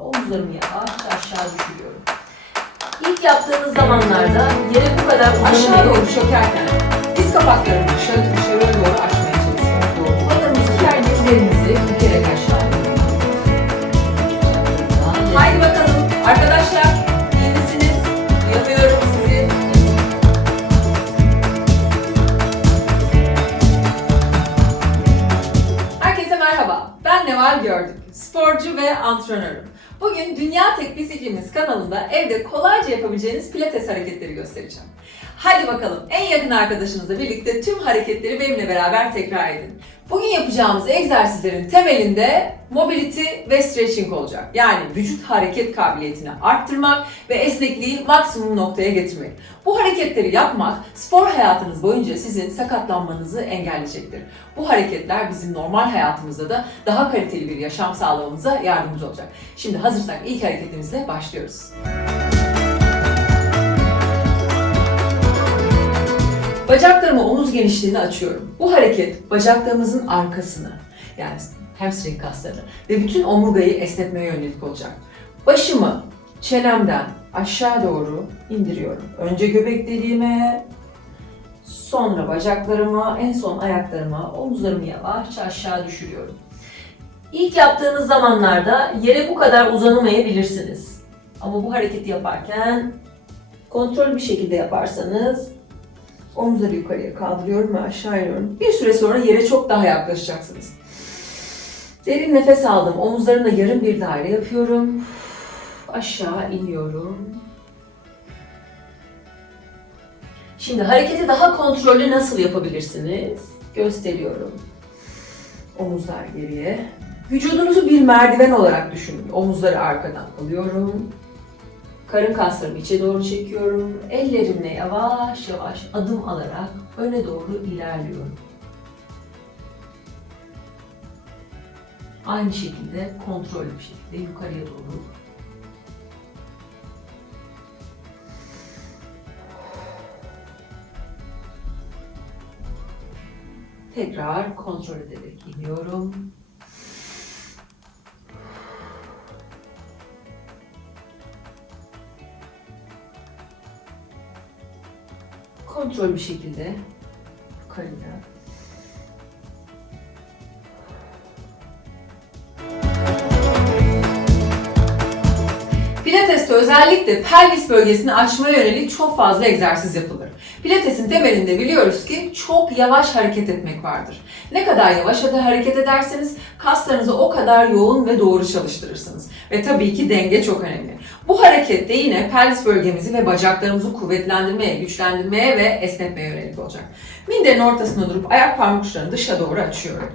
Omuzlarımı yavaşça aşağı düşürüyorum. İlk yaptığınız zamanlarda yere bu kadar Aşağı doğru çökerken diz kapaklarını dışarı, dışarıya doğru açmaya çalışıyoruz. Doğru. Kollarımızı diğer dizlerimizi bükerek aşağı Haydi bakalım arkadaşlar. iyi misiniz? Duyamıyorum sizi. Herkese merhaba. Ben Neval Gördük. Sporcu ve antrenörüm. Bugün Dünya Tek Disipliniz kanalında evde kolayca yapabileceğiniz pilates hareketleri göstereceğim. Hadi bakalım en yakın arkadaşınızla birlikte tüm hareketleri benimle beraber tekrar edin. Bugün yapacağımız egzersizlerin temelinde mobility ve stretching olacak. Yani vücut hareket kabiliyetini arttırmak ve esnekliği maksimum noktaya getirmek. Bu hareketleri yapmak spor hayatınız boyunca sizin sakatlanmanızı engelleyecektir. Bu hareketler bizim normal hayatımızda da daha kaliteli bir yaşam sağlamamıza yardımcı olacak. Şimdi hazırsak ilk hareketimizle başlıyoruz. Bacaklarımı omuz genişliğine açıyorum. Bu hareket bacaklarımızın arkasını yani hamstring kaslarını ve bütün omurgayı esnetmeye yönelik olacak. Başımı çenemden aşağı doğru indiriyorum. Önce göbek deliğime, sonra bacaklarıma, en son ayaklarıma, omuzlarımı yavaşça aşağı düşürüyorum. İlk yaptığınız zamanlarda yere bu kadar uzanamayabilirsiniz. Ama bu hareketi yaparken kontrol bir şekilde yaparsanız Omuzları yukarıya kaldırıyorum ve aşağı iniyorum. Bir süre sonra yere çok daha yaklaşacaksınız. Derin nefes aldım. Omuzlarımla yarım bir daire yapıyorum. Aşağı iniyorum. Şimdi hareketi daha kontrollü nasıl yapabilirsiniz? Gösteriyorum. Omuzlar geriye. Vücudunuzu bir merdiven olarak düşünün. Omuzları arkadan alıyorum. Karın kaslarımı içe doğru çekiyorum. Ellerimle yavaş yavaş adım alarak öne doğru ilerliyorum. Aynı şekilde kontrollü bir şekilde yukarıya doğru. Tekrar kontrol ederek iniyorum. Kontrol bir şekilde yukarıya. Pilates'te özellikle pelvis bölgesini açmaya yönelik çok fazla egzersiz yapılır. Pilates'in temelinde biliyoruz ki çok yavaş hareket etmek vardır. Ne kadar yavaş hareket ederseniz kaslarınızı o kadar yoğun ve doğru çalıştırırsınız. Ve tabii ki denge çok önemli. Bu harekette yine pelvis bölgemizi ve bacaklarımızı kuvvetlendirmeye, güçlendirmeye ve esnetmeye yönelik olacak. Minderin ortasında durup ayak parmak uçlarını dışa doğru açıyorum.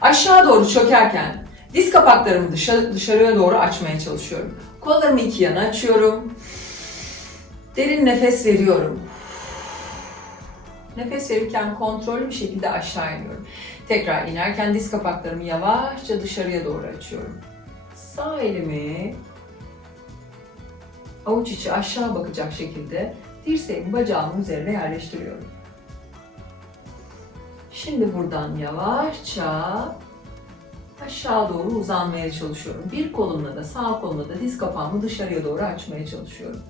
Aşağı doğru çökerken diz kapaklarımı dışa, dışarıya doğru açmaya çalışıyorum. Kollarımı iki yana açıyorum. Derin nefes veriyorum. Nefes verirken kontrollü bir şekilde aşağı iniyorum. Tekrar inerken diz kapaklarımı yavaşça dışarıya doğru açıyorum. Sağ elimi avuç içi aşağı bakacak şekilde dirseğimi bacağımın üzerine yerleştiriyorum. Şimdi buradan yavaşça aşağı doğru uzanmaya çalışıyorum. Bir kolumla da sağ kolumla da diz kapağımı dışarıya doğru açmaya çalışıyorum.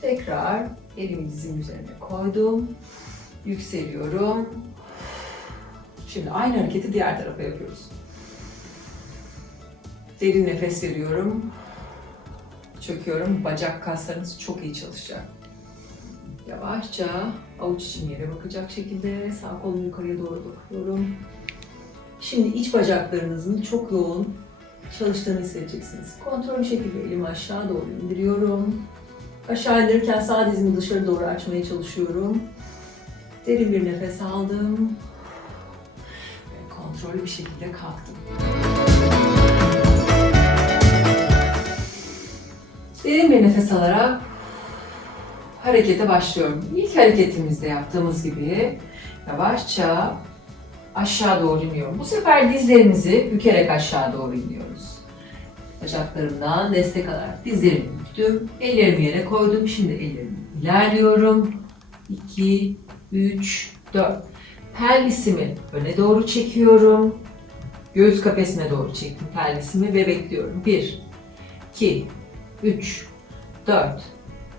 Tekrar elimi dizim üzerine koydum. Yükseliyorum. Şimdi aynı hareketi diğer tarafa yapıyoruz. Derin nefes veriyorum. Çöküyorum. Bacak kaslarınız çok iyi çalışacak. Yavaşça avuç içim yere bakacak şekilde sağ kolumu yukarıya doğru bakıyorum. Şimdi iç bacaklarınızın çok yoğun çalıştığını hissedeceksiniz. Kontrollü şekilde elimi aşağı doğru indiriyorum. Aşağı indirirken sağ dizimi dışarı doğru açmaya çalışıyorum. Derin bir nefes aldım. Ve kontrollü bir şekilde kalktım. Derin bir nefes alarak harekete başlıyorum. İlk hareketimizde yaptığımız gibi yavaşça aşağı doğru iniyorum. Bu sefer dizlerimizi bükerek aşağı doğru iniyoruz. Bacaklarımdan destek alarak dizlerimi büktüm. Ellerimi yere koydum. Şimdi ellerimi ilerliyorum. 2, 3, 4. Pelvisimi öne doğru çekiyorum. Göğüs kafesine doğru çektim pelvisimi ve bekliyorum. 1, 2, 3, 4,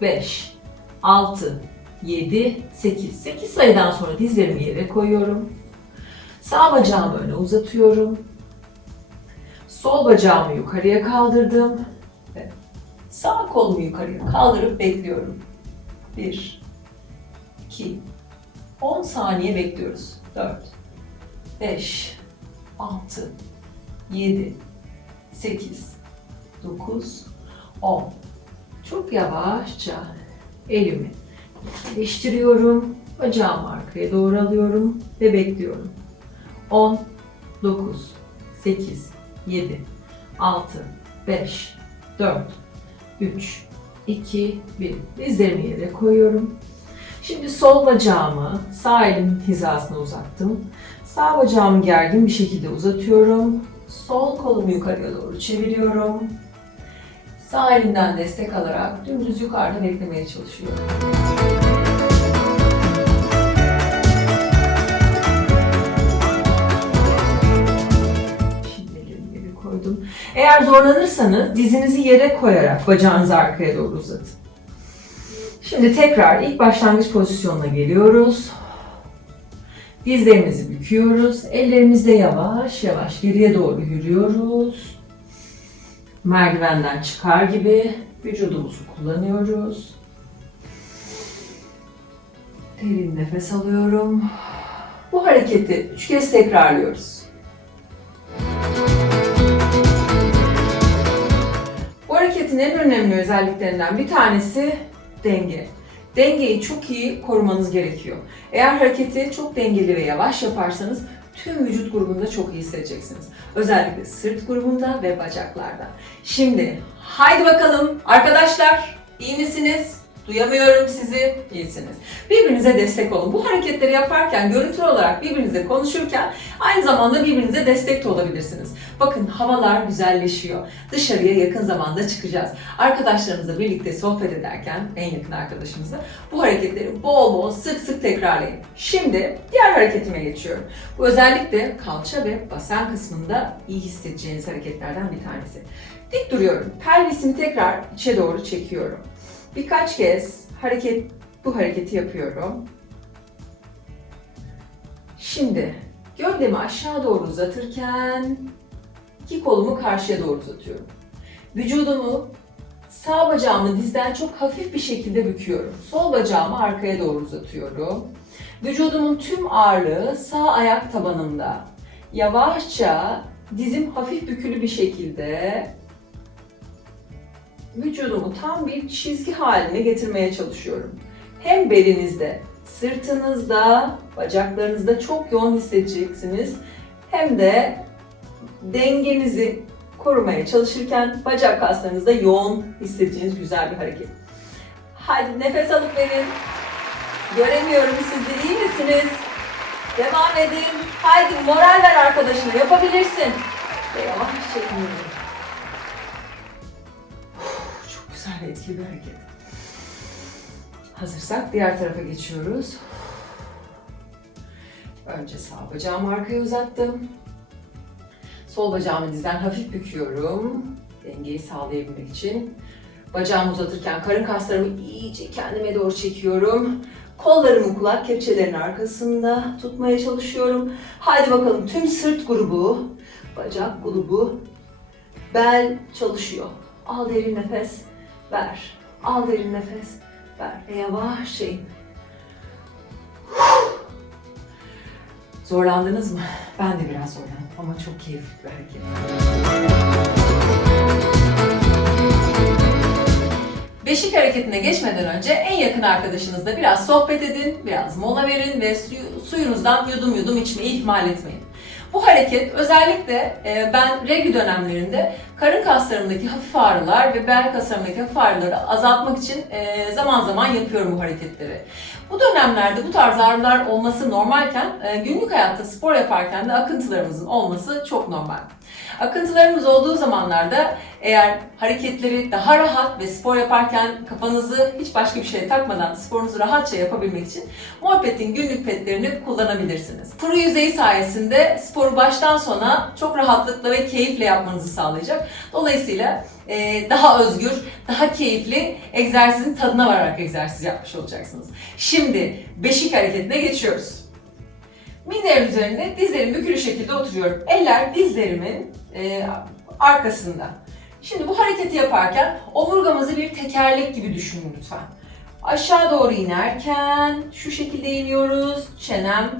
5, 6, 7, 8. 8 sayıdan sonra dizlerimi yere koyuyorum. Sağ bacağımı öne uzatıyorum. Sol bacağımı yukarıya kaldırdım. Ve sağ kolumu yukarıya kaldırıp bekliyorum. 1, 2, 10 saniye bekliyoruz. 4, 5, 6, 7, 8, 9, 10. Çok yavaşça elimi birleştiriyorum. Bacağımı arkaya doğru alıyorum ve bekliyorum. 10, 9, 8, 7, 6, 5, 4, 3, 2, 1. Dizlerimi yere koyuyorum. Şimdi sol bacağımı sağ elimin hizasına uzattım. Sağ bacağımı gergin bir şekilde uzatıyorum. Sol kolumu yukarıya doğru çeviriyorum. Sağ elimden destek alarak dümdüz yukarıda beklemeye çalışıyorum. Şimdi koydum. Eğer zorlanırsanız dizinizi yere koyarak bacağınızı arkaya doğru uzatın. Şimdi tekrar ilk başlangıç pozisyonuna geliyoruz. Dizlerimizi büküyoruz. Ellerimizle yavaş yavaş geriye doğru yürüyoruz. Merdivenden çıkar gibi vücudumuzu kullanıyoruz. Derin nefes alıyorum. Bu hareketi üç kez tekrarlıyoruz. Bu hareketin en önemli özelliklerinden bir tanesi denge. Dengeyi çok iyi korumanız gerekiyor. Eğer hareketi çok dengeli ve yavaş yaparsanız tüm vücut grubunda çok iyi hissedeceksiniz. Özellikle sırt grubunda ve bacaklarda. Şimdi haydi bakalım arkadaşlar iyi misiniz? Duyamıyorum sizi. İyisiniz. Birbirinize destek olun. Bu hareketleri yaparken görüntü olarak birbirinizle konuşurken aynı zamanda birbirinize destek de olabilirsiniz. Bakın havalar güzelleşiyor. Dışarıya yakın zamanda çıkacağız. Arkadaşlarınızla birlikte sohbet ederken en yakın arkadaşınızla bu hareketleri bol bol sık sık tekrarlayın. Şimdi diğer hareketime geçiyorum. Bu özellikle kalça ve basen kısmında iyi hissedeceğiniz hareketlerden bir tanesi. Dik duruyorum. Pelvisimi tekrar içe doğru çekiyorum. Birkaç kez hareket bu hareketi yapıyorum. Şimdi gövdemi aşağı doğru uzatırken iki kolumu karşıya doğru uzatıyorum. Vücudumu sağ bacağımı dizden çok hafif bir şekilde büküyorum. Sol bacağımı arkaya doğru uzatıyorum. Vücudumun tüm ağırlığı sağ ayak tabanımda. Yavaşça dizim hafif bükülü bir şekilde vücudumu tam bir çizgi haline getirmeye çalışıyorum. Hem belinizde, sırtınızda, bacaklarınızda çok yoğun hissedeceksiniz. Hem de dengenizi korumaya çalışırken bacak kaslarınızda yoğun hissedeceğiniz güzel bir hareket. Hadi nefes alıp verin. Göremiyorum sizi. İyi misiniz? Devam edin. Haydi moral ver arkadaşına. Yapabilirsin. Ve yavaşça indir. Ve etkili bir hareket. Hazırsak diğer tarafa geçiyoruz. Önce sağ bacağımı arkaya uzattım. Sol bacağımı dizden hafif büküyorum. Dengeyi sağlayabilmek için. Bacağımı uzatırken karın kaslarımı iyice kendime doğru çekiyorum. Kollarımı kulak kepçelerinin arkasında tutmaya çalışıyorum. Haydi bakalım tüm sırt grubu, bacak grubu, bel çalışıyor. Al derin nefes, ver. Al derin nefes, ver. Ve yavaşça in. Zorlandınız mı? Ben de biraz zorlandım ama çok keyifli bir hareket. Beşik hareketine geçmeden önce en yakın arkadaşınızla biraz sohbet edin, biraz mola verin ve suyu- suyunuzdan yudum yudum içmeyi ihmal etmeyin. Bu hareket özellikle e, ben regl dönemlerinde karın kaslarımdaki hafif ağrılar ve bel kaslarımdaki hafif ağrıları azaltmak için e, zaman zaman yapıyorum bu hareketleri. Bu dönemlerde bu tarz ağrılar olması normalken e, günlük hayatta spor yaparken de akıntılarımızın olması çok normal. Akıntılarımız olduğu zamanlarda Eğer hareketleri daha rahat ve spor yaparken kafanızı hiç başka bir şeye takmadan sporunuzu rahatça yapabilmek için Morpet'in günlük petlerini kullanabilirsiniz. Kuru yüzeyi sayesinde sporu baştan sona çok rahatlıkla ve keyifle yapmanızı sağlayacak. Dolayısıyla e, daha özgür, daha keyifli egzersizin tadına vararak egzersiz yapmış olacaksınız. Şimdi beşik hareketine geçiyoruz. Minderin üzerinde dizlerim bükülü şekilde oturuyorum. Eller dizlerimin e, arkasında. Şimdi bu hareketi yaparken omurgamızı bir tekerlek gibi düşünün lütfen. Aşağı doğru inerken şu şekilde iniyoruz. Çenem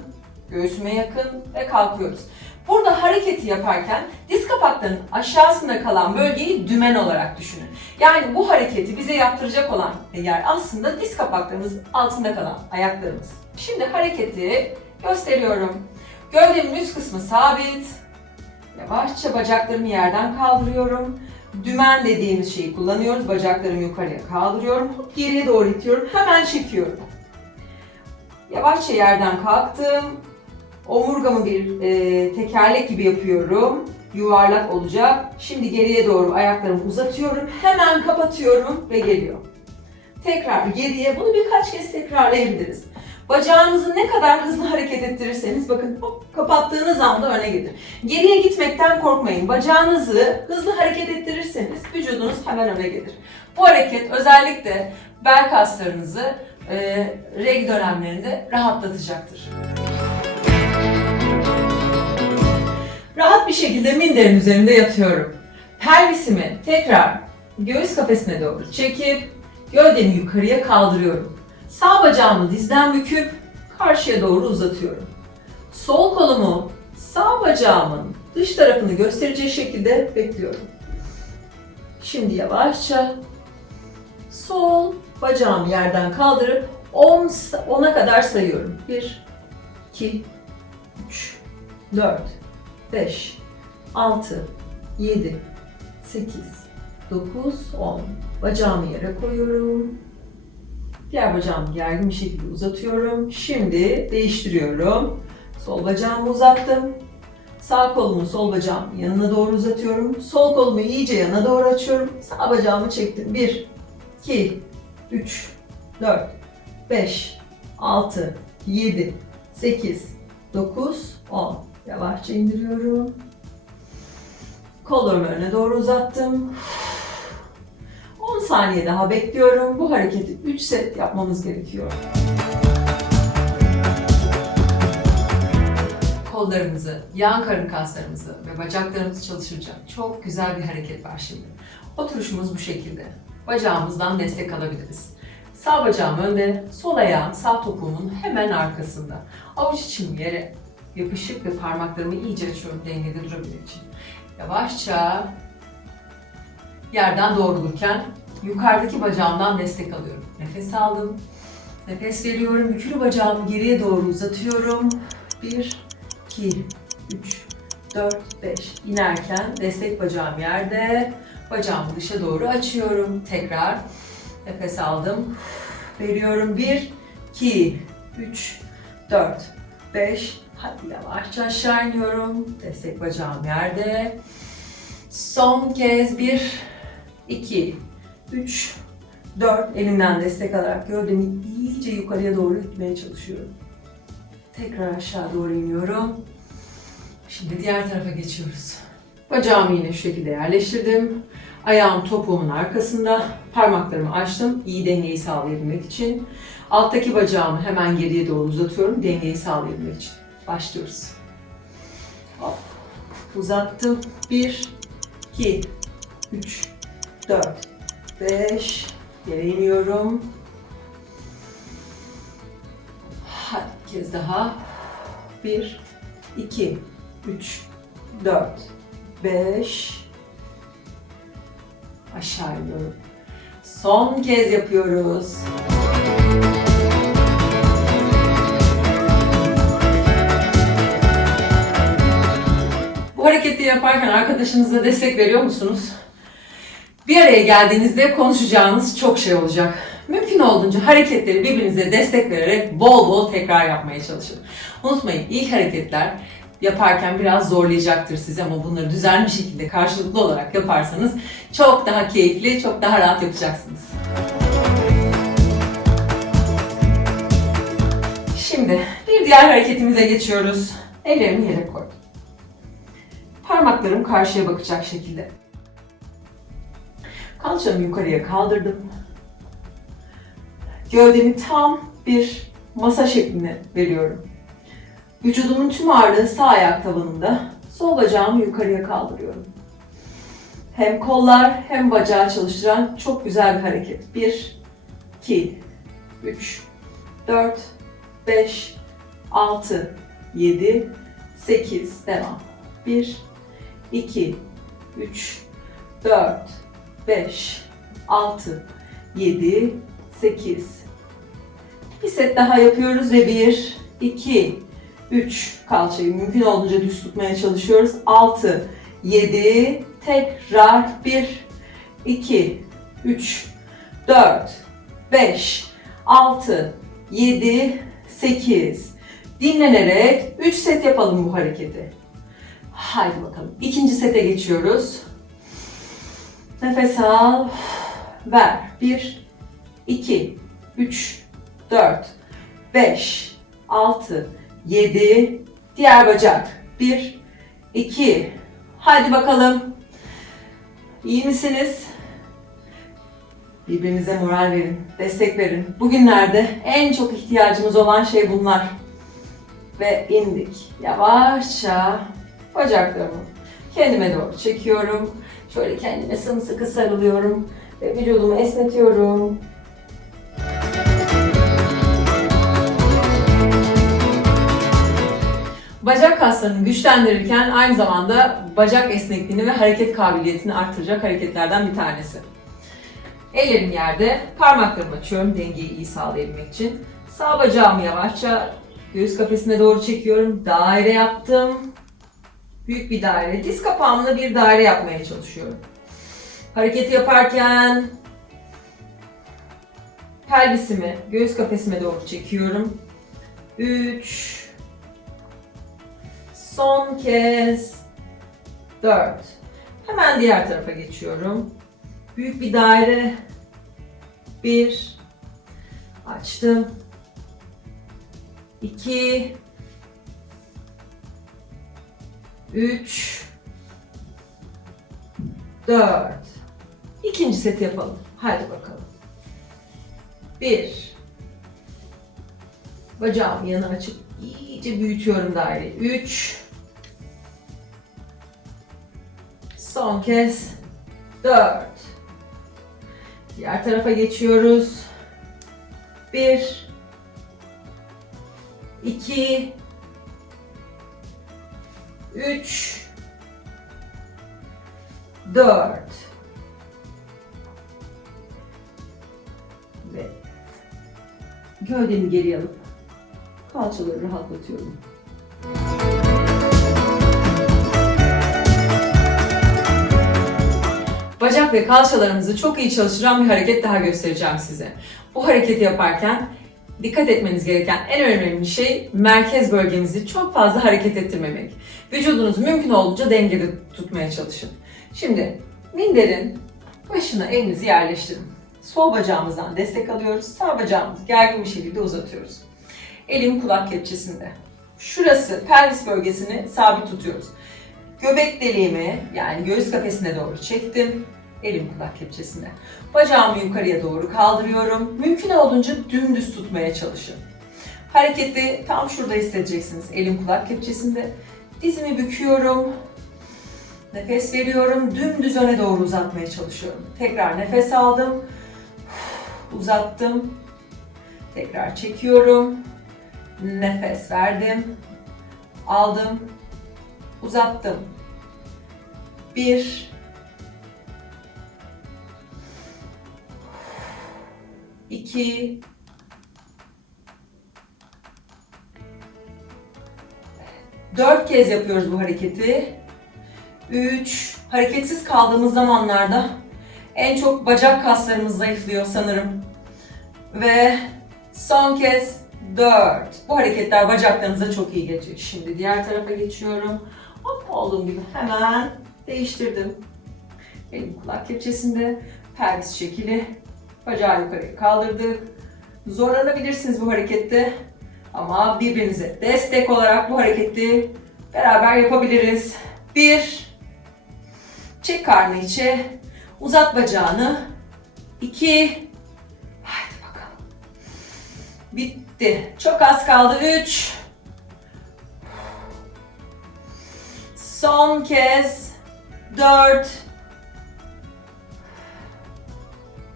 göğsüme yakın ve kalkıyoruz. Burada hareketi yaparken diz kapaklarının aşağısında kalan bölgeyi dümen olarak düşünün. Yani bu hareketi bize yaptıracak olan yer aslında diz kapaklarımız altında kalan ayaklarımız. Şimdi hareketi gösteriyorum. Gövdemin üst kısmı sabit. Yavaşça bacaklarımı yerden kaldırıyorum. Dümen dediğimiz şeyi kullanıyoruz. Bacaklarımı yukarıya kaldırıyorum. Hop, Geriye doğru itiyorum. Hemen çekiyorum. Yavaşça yerden kalktım. Omurgamı bir e, tekerlek gibi yapıyorum. Yuvarlak olacak. Şimdi geriye doğru ayaklarımı uzatıyorum. Hemen kapatıyorum ve geliyor. Tekrar geriye. Bunu birkaç kez tekrarlayabiliriz. Bacağınızı ne kadar hızlı hareket ettirirseniz bakın hop, kapattığınız anda öne gelir. Geriye gitmekten korkmayın. Bacağınızı hızlı hareket ettirirseniz vücudunuz hemen öne gelir. Bu hareket özellikle bel kaslarınızı e, reg dönemlerinde rahatlatacaktır. Rahat bir şekilde minderin üzerinde yatıyorum. Pelvisimi tekrar göğüs kafesine doğru çekip gövdemi yukarıya kaldırıyorum. Sağ bacağımı dizden büküp karşıya doğru uzatıyorum. Sol kolumu sağ bacağımın dış tarafını göstereceği şekilde bekliyorum. Şimdi yavaşça sol bacağımı yerden kaldırıp 10 10'a kadar sayıyorum. 1 2 3 4 5 6 7 8 9 10 Bacağımı yere koyuyorum. Diğer bacağımı gergin bir şekilde uzatıyorum. Şimdi değiştiriyorum. Sol bacağımı uzattım. Sağ kolumu sol bacağımın yanına doğru uzatıyorum. Sol kolumu iyice yana doğru açıyorum. Sağ bacağımı çektim. 1, 2, 3, 4, 5, 6, 7, 8, 9, 10. Yavaşça indiriyorum. Kollarımı öne doğru uzattım. 10 saniye daha bekliyorum. Bu hareketi 3 set yapmamız gerekiyor. Kollarımızı, yan karın kaslarımızı ve bacaklarımızı çalıştıracak çok güzel bir hareket var şimdi. Oturuşumuz bu şekilde. Bacağımızdan destek alabiliriz. Sağ bacağım önde, sol ayağım sağ topuğumun hemen arkasında. Avuç içim yere yapışık ve parmaklarımı iyice açıyorum dengede durabilmek için. Yavaşça yerden doğrulurken yukarıdaki bacağımdan destek alıyorum. Nefes aldım. Nefes veriyorum. Bükülü bacağımı geriye doğru uzatıyorum. 1, 2, 3, 4, 5. İnerken destek bacağım yerde. Bacağımı dışa doğru açıyorum. Tekrar nefes aldım. Veriyorum. 1, 2, 3, 4, 5. Hadi yavaşça aşağı iniyorum. Destek bacağım yerde. Son kez 1, 2, 3, 4 elimden destek alarak gövdemi iyice yukarıya doğru itmeye çalışıyorum. Tekrar aşağı doğru iniyorum. Şimdi diğer tarafa geçiyoruz. Bacağımı yine şu şekilde yerleştirdim. Ayağım topuğumun arkasında. Parmaklarımı açtım iyi dengeyi sağlayabilmek için. Alttaki bacağımı hemen geriye doğru uzatıyorum dengeyi sağlayabilmek için. Başlıyoruz. Hop. Uzattım. 1, 2, 3, 4, 5, yere iniyorum. Hadi bir kez daha. 1, 2, 3, 4, 5. Aşağı iniyorum. Son kez yapıyoruz. Bu hareketi yaparken arkadaşınıza destek veriyor musunuz? Bir araya geldiğinizde konuşacağınız çok şey olacak. Mümkün olduğunca hareketleri birbirinize destek vererek bol bol tekrar yapmaya çalışın. Unutmayın ilk hareketler yaparken biraz zorlayacaktır sizi ama bunları düzenli bir şekilde karşılıklı olarak yaparsanız çok daha keyifli, çok daha rahat yapacaksınız. Şimdi bir diğer hareketimize geçiyoruz. Ellerimi yere koydum. Parmaklarım karşıya bakacak şekilde. Kalçamı yukarıya kaldırdım. Gövdemi tam bir masa şekline veriyorum. Vücudumun tüm ağırlığı sağ ayak tabanında. Sol bacağımı yukarıya kaldırıyorum. Hem kollar hem bacağı çalıştıran çok güzel bir hareket. 1, 2, 3, 4, 5, 6, 7, 8, devam. 1, 2, 3, 4, 5, 6, 7, 8. Bir set daha yapıyoruz ve 1, 2, 3 kalçayı mümkün olduğunca düz tutmaya çalışıyoruz. 6, 7, tekrar 1, 2, 3, 4, 5, 6, 7, 8. Dinlenerek 3 set yapalım bu hareketi. Haydi bakalım. İkinci sete geçiyoruz. Nefes al. Ver. 1, 2, 3, 4, 5, 6, 7. Diğer bacak. 1, 2. Haydi bakalım. İyi misiniz? Birbirinize moral verin, destek verin. Bugünlerde en çok ihtiyacımız olan şey bunlar. Ve indik. Yavaşça bacaklarımı kendime doğru çekiyorum. Şöyle kendime sımsıkı sarılıyorum ve vücudumu esnetiyorum. Bacak kaslarını güçlendirirken aynı zamanda bacak esnekliğini ve hareket kabiliyetini arttıracak hareketlerden bir tanesi. Ellerim yerde, parmaklarımı açıyorum dengeyi iyi sağlayabilmek için. Sağ bacağımı yavaşça göğüs kafesine doğru çekiyorum. Daire yaptım. Büyük bir daire. Diz kapağımla bir daire yapmaya çalışıyorum. Hareketi yaparken pelvisimi göğüs kafesime doğru çekiyorum. 3 Son kez 4 Hemen diğer tarafa geçiyorum. Büyük bir daire. 1 Açtım. 2 3 4 İkinci seti yapalım. Hadi bakalım. 1 Bacağımı yana açıp iyice büyütüyorum daireyi. 3 Son kez 4 Diğer tarafa geçiyoruz. 1 2 3 4 ve gövdemi geri alıp kalçaları rahatlatıyorum. Bacak ve kalçalarımızı çok iyi çalıştıran bir hareket daha göstereceğim size. Bu hareketi yaparken dikkat etmeniz gereken en önemli şey merkez bölgemizi çok fazla hareket ettirmemek. Vücudunuzu mümkün olduğunca dengede tutmaya çalışın. Şimdi minderin başına elinizi yerleştirin. Sol bacağımızdan destek alıyoruz. Sağ bacağımızı gergin bir şekilde uzatıyoruz. Elim kulak kepçesinde. Şurası pelvis bölgesini sabit tutuyoruz. Göbek deliğimi yani göğüs kafesine doğru çektim. Elim kulak kepçesinde. Bacağımı yukarıya doğru kaldırıyorum. Mümkün olduğunca dümdüz tutmaya çalışın. Hareketi tam şurada hissedeceksiniz. Elim kulak kepçesinde. Dizimi büküyorum. Nefes veriyorum. Dümdüz öne doğru uzatmaya çalışıyorum. Tekrar nefes aldım. Uzattım. Tekrar çekiyorum. Nefes verdim. Aldım. Uzattım. Bir. İki, Dört kez yapıyoruz bu hareketi. Üç. Hareketsiz kaldığımız zamanlarda en çok bacak kaslarımız zayıflıyor sanırım. Ve son kez 4. Bu hareketler bacaklarınıza çok iyi gelecek. Şimdi diğer tarafa geçiyorum. Hop olduğum gibi hemen değiştirdim. Elim kulak kepçesinde. Pelvis şekili. Bacağı yukarıya kaldırdık. Zorlanabilirsiniz bu harekette. Ama birbirinize destek olarak bu hareketi beraber yapabiliriz. Bir. Çek karnı içe. Uzat bacağını. İki. Haydi bakalım. Bitti. Çok az kaldı. Üç. Son kez. Dört.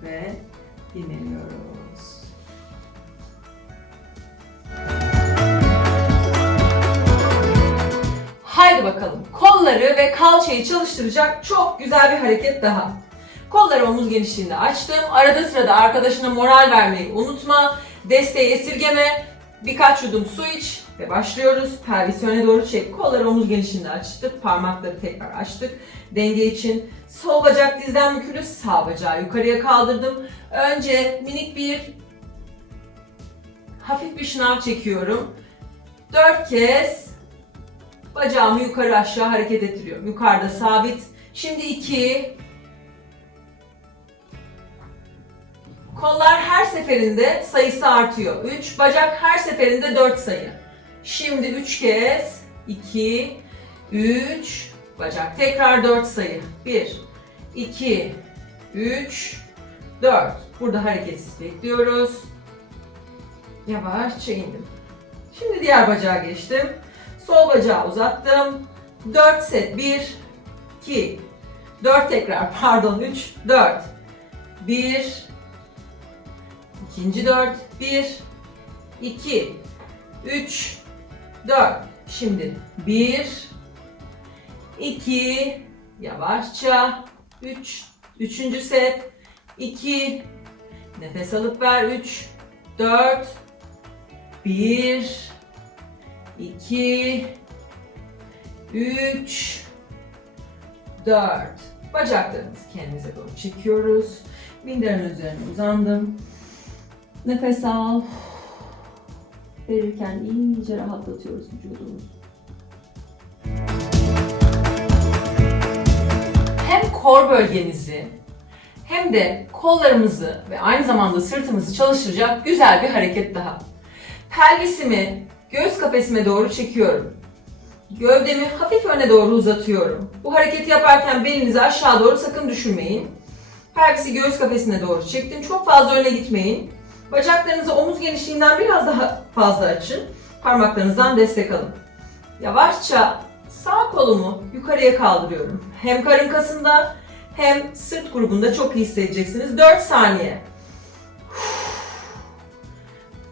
Ve dinleniyoruz. Haydi bakalım. Kolları ve kalçayı çalıştıracak çok güzel bir hareket daha. Kolları omuz genişliğinde açtım. Arada sırada arkadaşına moral vermeyi unutma. Desteği esirgeme. Birkaç yudum su iç ve başlıyoruz. Pelvis öne doğru çek. Kolları omuz genişliğinde açtık. Parmakları tekrar açtık. Denge için sol bacak dizden bükülü, sağ bacağı yukarıya kaldırdım. Önce minik bir hafif bir şınav çekiyorum. Dört kez bacağımı yukarı aşağı hareket ettiriyorum. Yukarıda sabit. Şimdi iki. Kollar her seferinde sayısı artıyor. 3. Bacak her seferinde 4 sayı. Şimdi 3 kez. 2, 3. Bacak tekrar 4 sayı. 1, 2, 3, 4. Burada hareketsiz bekliyoruz. Yavaşça indim. Şimdi diğer bacağa geçtim. Sol bacağı uzattım. 4 set. 1, 2, 4 tekrar. Pardon 3, 4. 1, İkinci dört. Bir, iki, üç, dört. Şimdi bir, iki, yavaşça, üç, üçüncü set, iki, nefes alıp ver, üç, dört, bir, iki, üç, dört. Bacaklarımızı kendimize doğru çekiyoruz. Minderin üzerine uzandım. Nefes al. Verirken iyice rahatlatıyoruz vücudumuzu. Kor bölgemizi hem de kollarımızı ve aynı zamanda sırtımızı çalıştıracak güzel bir hareket daha. Pelvisimi göğüs kafesime doğru çekiyorum. Gövdemi hafif öne doğru uzatıyorum. Bu hareketi yaparken belinizi aşağı doğru sakın düşürmeyin. Pelvisi göğüs kafesine doğru çektim. Çok fazla öne gitmeyin. Bacaklarınızı omuz genişliğinden biraz daha fazla açın. Parmaklarınızdan destek alın. Yavaşça sağ kolumu yukarıya kaldırıyorum. Hem karın kasında hem sırt grubunda çok iyi hissedeceksiniz. 4 saniye.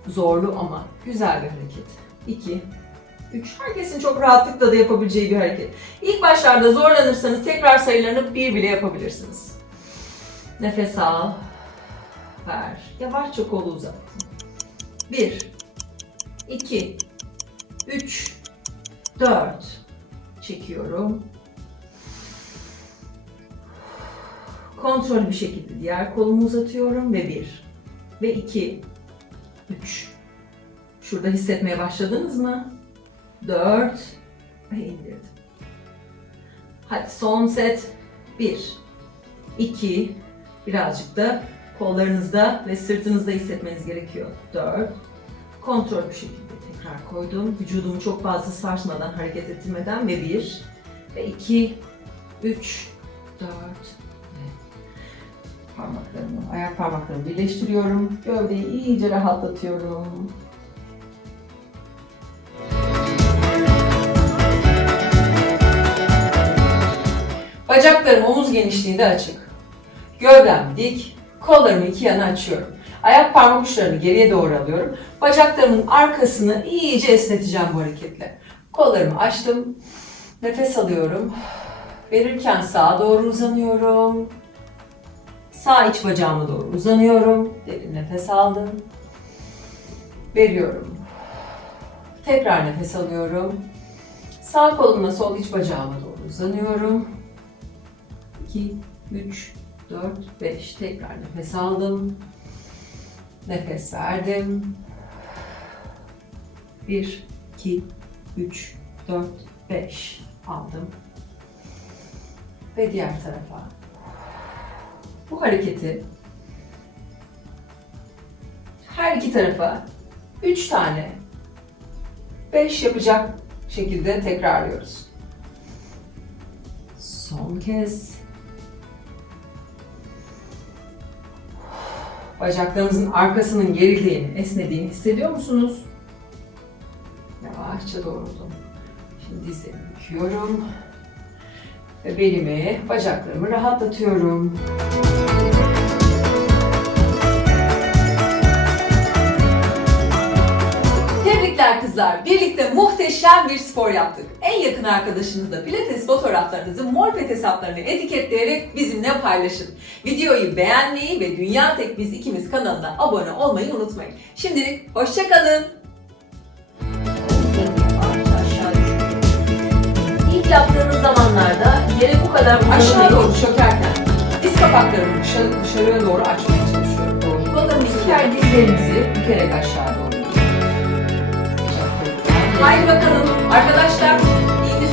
Zorlu ama güzel bir hareket. 2 3 Herkesin çok rahatlıkla da yapabileceği bir hareket. İlk başlarda zorlanırsanız tekrar sayılarını bir bile yapabilirsiniz. Nefes al. Ver. Yavaşça kolu uzat. 1 2 3 4 Çekiyorum. Kontrollü bir şekilde diğer kolumu uzatıyorum ve 1 ve 2 3 Şurada hissetmeye başladınız mı? 4 ve indirdim. Hadi son set 1 2 birazcık da kollarınızda ve sırtınızda hissetmeniz gerekiyor. 4 kontrol bir şekilde tekrar koydum. Vücudumu çok fazla sarsmadan, hareket ettirmeden ve 1 ve 2 3 4 ve parmaklarımı, ayak parmaklarımı birleştiriyorum. Gövdeyi iyice rahatlatıyorum. Bacaklarım omuz genişliğinde açık. Gövdem dik, kollarımı iki yana açıyorum. Ayak parmak uçlarını geriye doğru alıyorum. Bacaklarımın arkasını iyice esneteceğim bu hareketle. Kollarımı açtım. Nefes alıyorum. Verirken sağa doğru uzanıyorum. Sağ iç bacağıma doğru uzanıyorum. Derin nefes aldım. Veriyorum. Tekrar nefes alıyorum. Sağ kolumla sol iç bacağıma doğru uzanıyorum. 2, 3, 4, 5. Tekrar nefes aldım. Nefes verdim. 1, 2, 3, 4, 5 aldım. Ve diğer tarafa. Bu hareketi her iki tarafa 3 tane 5 yapacak şekilde tekrarlıyoruz. Son kez. Bacaklarınızın arkasının gerildiğini, esnediğini hissediyor musunuz? Yavaşça doğruldum. Şimdi dizlerimi büküyorum. Ve belimi, bacaklarımı rahatlatıyorum. Tebrikler kızlar. Birlikte muhteşem bir spor yaptık. En yakın arkadaşınızla pilates fotoğraflarınızı Morpet hesaplarını etiketleyerek bizimle paylaşın. Videoyu beğenmeyi ve Dünya Tek Biz İkimiz kanalına abone olmayı unutmayın. Şimdilik hoşçakalın. İlk yaptığınız zamanlarda yere bu kadar Aşağı doğru çökerken diz kapaklarımı dışarı, dışarıya doğru açmaya çalışıyorum. Doğru. Kollarımızı dizlerimizi bükerek aşağı. Haydi bakalım arkadaşlar iyi.